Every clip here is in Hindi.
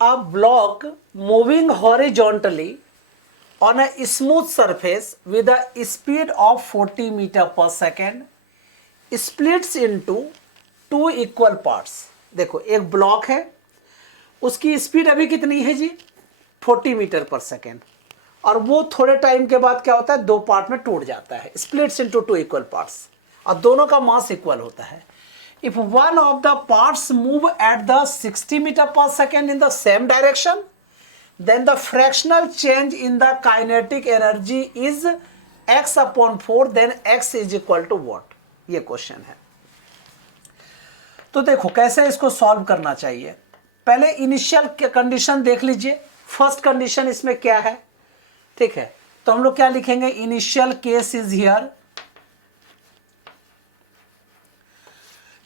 a block moving horizontally on a smooth surface with a speed of 40 meter per second splits into two equal parts। देखो एक ब्लॉक है, उसकी स्पीड अभी कितनी है जी 40 मीटर पर सेकेंड, और वो थोड़े टाइम के बाद क्या होता है दो पार्ट में टूट जाता है, splits into two equal parts, और दोनों का मास इक्वल होता है। If one of the parts move at the 60 meter पर second in the same direction then the fractional change in the kinetic energy is x upon 4, then x is equal to what? ये क्वेश्चन है। तो देखो कैसे इसको सॉल्व करना चाहिए। पहले इनिशियल कंडीशन देख लीजिए। फर्स्ट कंडीशन इसमें क्या है, ठीक है, तो हम लोग क्या लिखेंगे, initial case is here,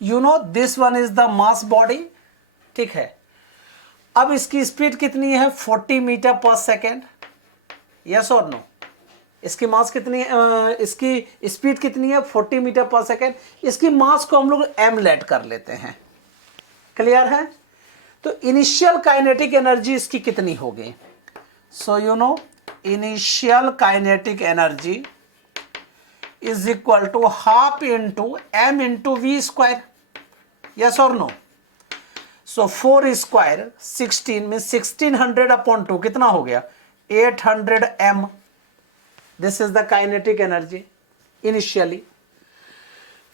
you know this one is the mass body, ठीक है। अब इसकी स्पीड कितनी है 40 मीटर पर सेकेंड, यस और नो। इसकी मास कितनी है, इसकी स्पीड कितनी है 40 मीटर पर सेकेंड। इसकी मास को हम लोग m लेट कर लेते हैं, क्लियर है। तो इनिशियल काइनेटिक एनर्जी इसकी कितनी होगी, so you know initial kinetic energy is equal to half into m into V square, yes और नो। सो 4 स्क्वायर 16 में 1600 अपॉन 2 कितना हो गया 800 m। This is the kinetic energy initially.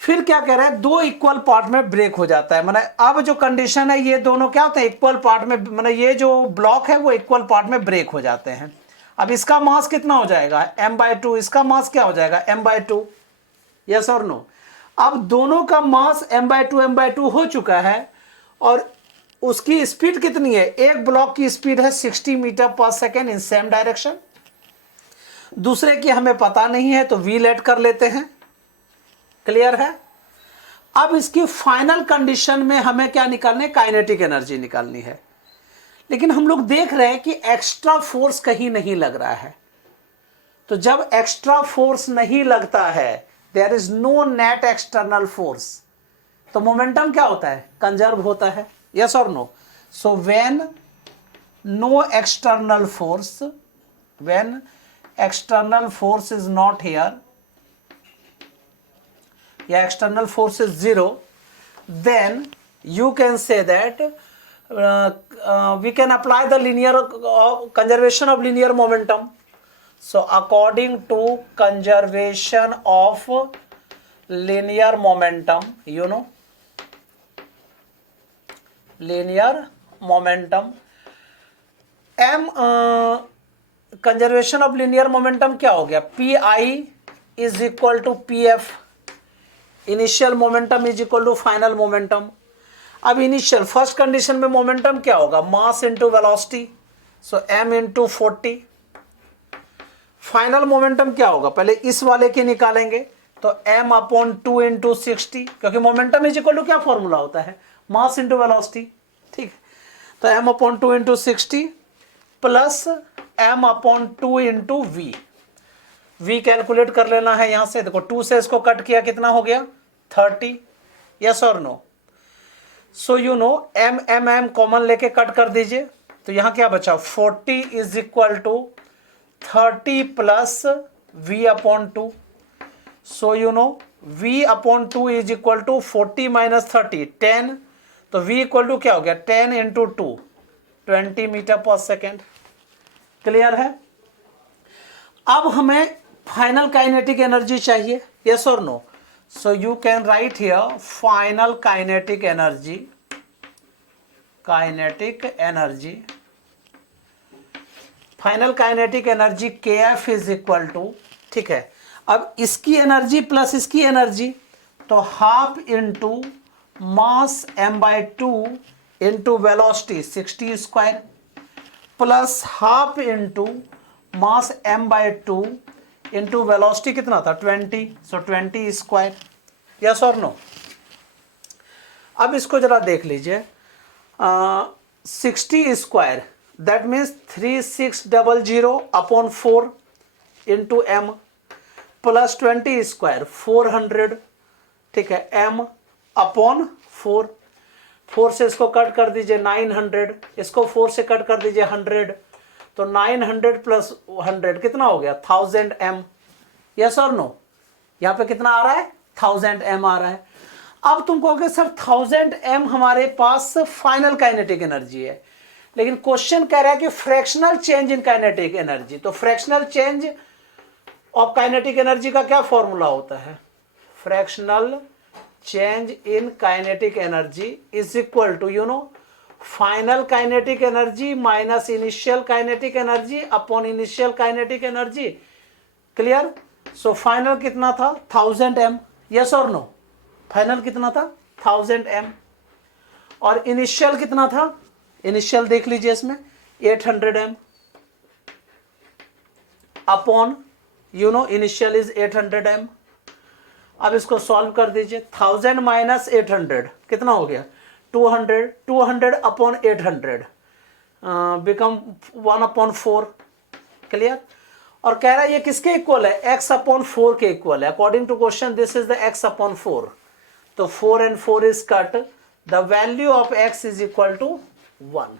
फिर क्या कह रहा है, दो इक्वल पार्ट में ब्रेक हो जाता है, माने अब जो कंडीशन है ये दोनों क्या होते हैं इक्वल पार्ट में, माने ये जो ब्लॉक है वो इक्वल पार्ट में ब्रेक हो जाते हैं। अब इसका मास कितना हो जाएगा m/2, इसका मास क्या हो जाएगा m/2, यस और नो। अब दोनों का मास m/2 हो चुका है, और उसकी स्पीड कितनी है, एक ब्लॉक की स्पीड है 60 मीटर पर सेकेंड इन सेम डायरेक्शन, दूसरे की हमें पता नहीं है तो वी लेट कर लेते हैं, क्लियर है। अब इसकी फाइनल कंडीशन में हमें क्या निकालना है, काइनेटिक एनर्जी निकालनी है। लेकिन हम लोग देख रहे हैं कि एक्स्ट्रा फोर्स कहीं नहीं लग रहा है, तो जब एक्स्ट्रा फोर्स नहीं लगता है, there is no net external force, तो मोमेंटम क्या होता है कंजर्व होता है, yes or no। so when no external force, when external force is not here, yeah, external force is 0, then you can say that we can apply the linear conservation of linear momentum। so according to conservation of linear momentum, you know linear momentum m conservation of linear momentum क्या हो गया, P I is equal to P F, initial momentum is equal to final momentum. अब इनिशियल फर्स्ट कंडीशन में मोमेंटम क्या होगा, mass into velocity, so m into 40। Final momentum क्या होगा, पहले इस वाले की निकालेंगे, तो m अपॉन 2 इंटू 60, क्योंकि मोमेंटम इज इक्वल टू क्या फॉर्मूला होता है, मास इंटू वेलोसिटी, ठीक है। तो m upon 2 into 60 plus m upon 2 into V calculate कर लेना है यहां से। देखो 2 से इसको कट किया कितना हो गया 30, यस और नो। So you know m common लेके कट कर दीजिए, तो यहां क्या बचा 40 is equal to 30 plus v upon 2। So you know v upon 2 is equal to 40 minus 30 10, तो v इक्वल टू क्या हो गया 10 इंटू 2 20 मीटर पर सेकेंड, क्लियर है। अब हमें फाइनल काइनेटिक एनर्जी चाहिए, यस और नो। So you can write here final kinetic energy, final kinetic energy kF is equal to, ठीक है। अब इसकी एनर्जी प्लस इसकी एनर्जी, तो half into mass m/2 into velocity 60 square plus half into mass m/2 into velocity कितना था 20, सो 20 स्क्वायर, यस और नो। अब इसको जरा देख लीजिए, 60 square that means 3600 upon 4 into m plus 20 square 400, ठीक है, m अपॉन 4। 4 से इसको कट कर दीजिए 900, इसको 4 से कट कर दीजिए 100, तो 900 प्लस 100 कितना हो गया 1000 m। यस और नो? यहाँ पे कितना आ रहा है 1000 m आ रहा है। अब तुम कहोगे सर 1000 m हमारे पास फाइनल काइनेटिक एनर्जी है, लेकिन क्वेश्चन कह रहा है कि fractional change in kinetic energy. तो fractional change of kinetic energy का क्या फॉर्मूला होता है? Fractional change in kinetic energy is equal to you know final kinetic energy minus initial kinetic energy upon initial kinetic energy. Clear? So final कितना था 1000 m। यस और नो? फाइनल कितना था 1000 m और इनिशियल कितना था? इनिशियल देख लीजिए इसमें 800 m upon you know initial is 800 m। अब इसको सॉल्व कर दीजिए, 1000 माइनस 800 कितना हो गया 200, 200 अपॉन 800 बिकम 1/4। क्लियर? और कह रहा है ये किसके इक्वल है? x/4 के इक्वल है। According to question this is the x/4। तो 4 and 4 is cut, the value of x is equal to 1.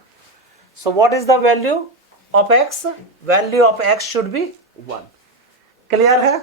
So what is the value of x? Value of x should be 1. Clear है?